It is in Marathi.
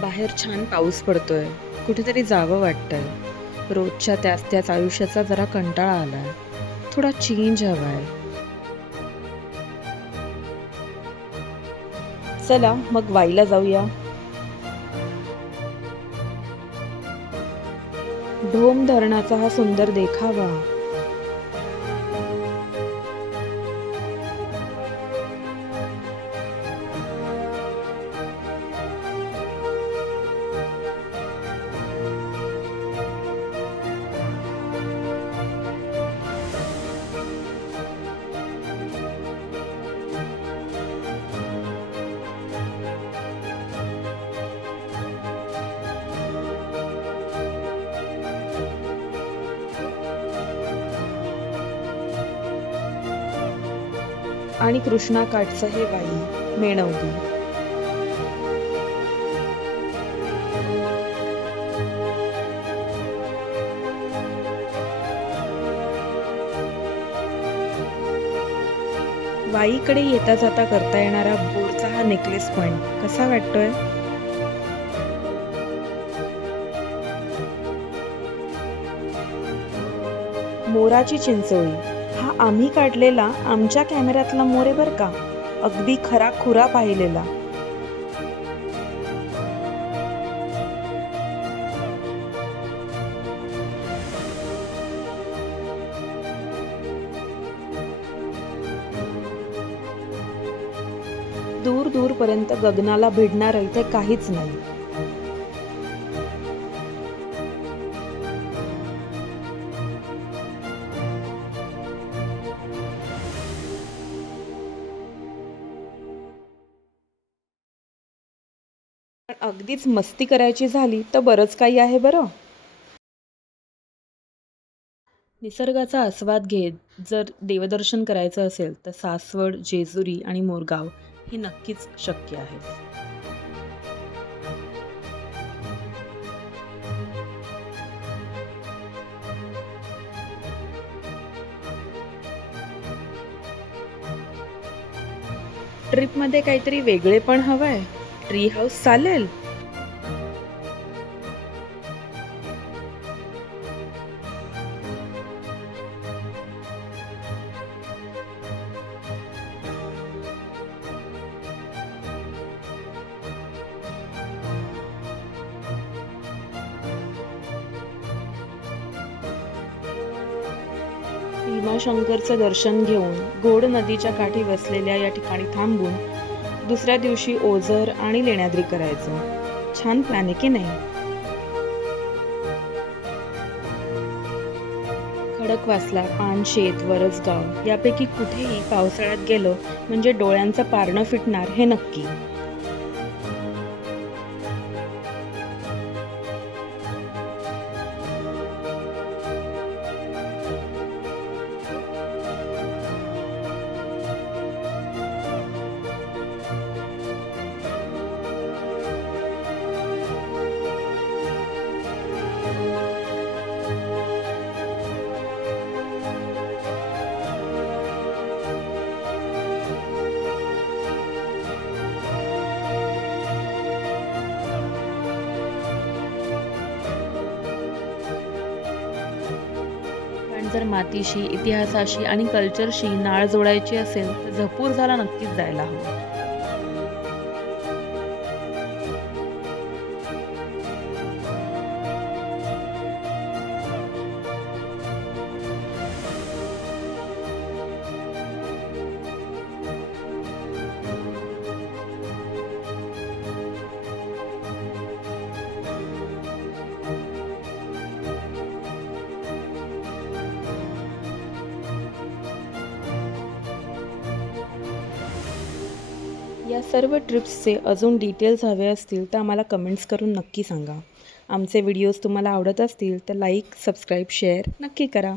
बाहेर छान पाऊस पडतोय. कुठेतरी जावं वाटतंय. रोजच्या त्याच त्याच आयुष्याचा जरा कंटाळा आलाय. थोडा चेंज हवाय. चला मग वाईला जाऊया. ढोम धरणाचा हा सुंदर देखावा. आणि कृष्णाकाठचं हे वाई मेणवली. वाईकडे येता जाता करता येणारा बोरचा हा नेकलेस पॉइंट कसा वाटतोय? मोराची चिंचोळी हा आम्ही काढलेला आमच्या कॅमेऱ्यातला मोर आहे बर का. अगदी खरा खुरा पाहिलेला. दूर दूरपर्यंत गगनाला भिडणार इथे काहीच नाही. पण अगदीच मस्ती करायची झाली तर बरंच काही आहे बरं. निसर्गाचा आस्वाद घेत जर देवदर्शन करायचं असेल तर सासवड, जेजुरी आणि मोरगाव हे नक्कीच शक्य आहे. ट्रिपमध्ये काहीतरी वेगळे पण हवंय. ट्री हाऊस चालेल. भीमाशंकरचं दर्शन घेऊन गोड नदीच्या काठी वसलेल्या या ठिकाणी थांबून दुसऱ्या दिवशी ओझर आणि लेण्याद्री करायचं. छान प्लॅन आहे की नाही? खडकवासला, पानशेत, वरसगाव यापैकी कुठेही पावसाळ्यात गेलं म्हणजे डोळ्यांचं पारणं फिटणार हे नक्की. पण जर मातीशी, इतिहासाशी आणि कल्चरशी नाळ जोडायची असेल तर झपूर्झाला नक्कीच जायला हवं. या सर्व ट्रिप्सचे अजून डिटेल्स हवे असतील तर आम्हाला कमेंट्स करून नक्की सांगा. आमचे व्हिडिओज तुम्हाला आवडत असतील तर लाईक, सबस्क्राईब, शेअर नक्की करा.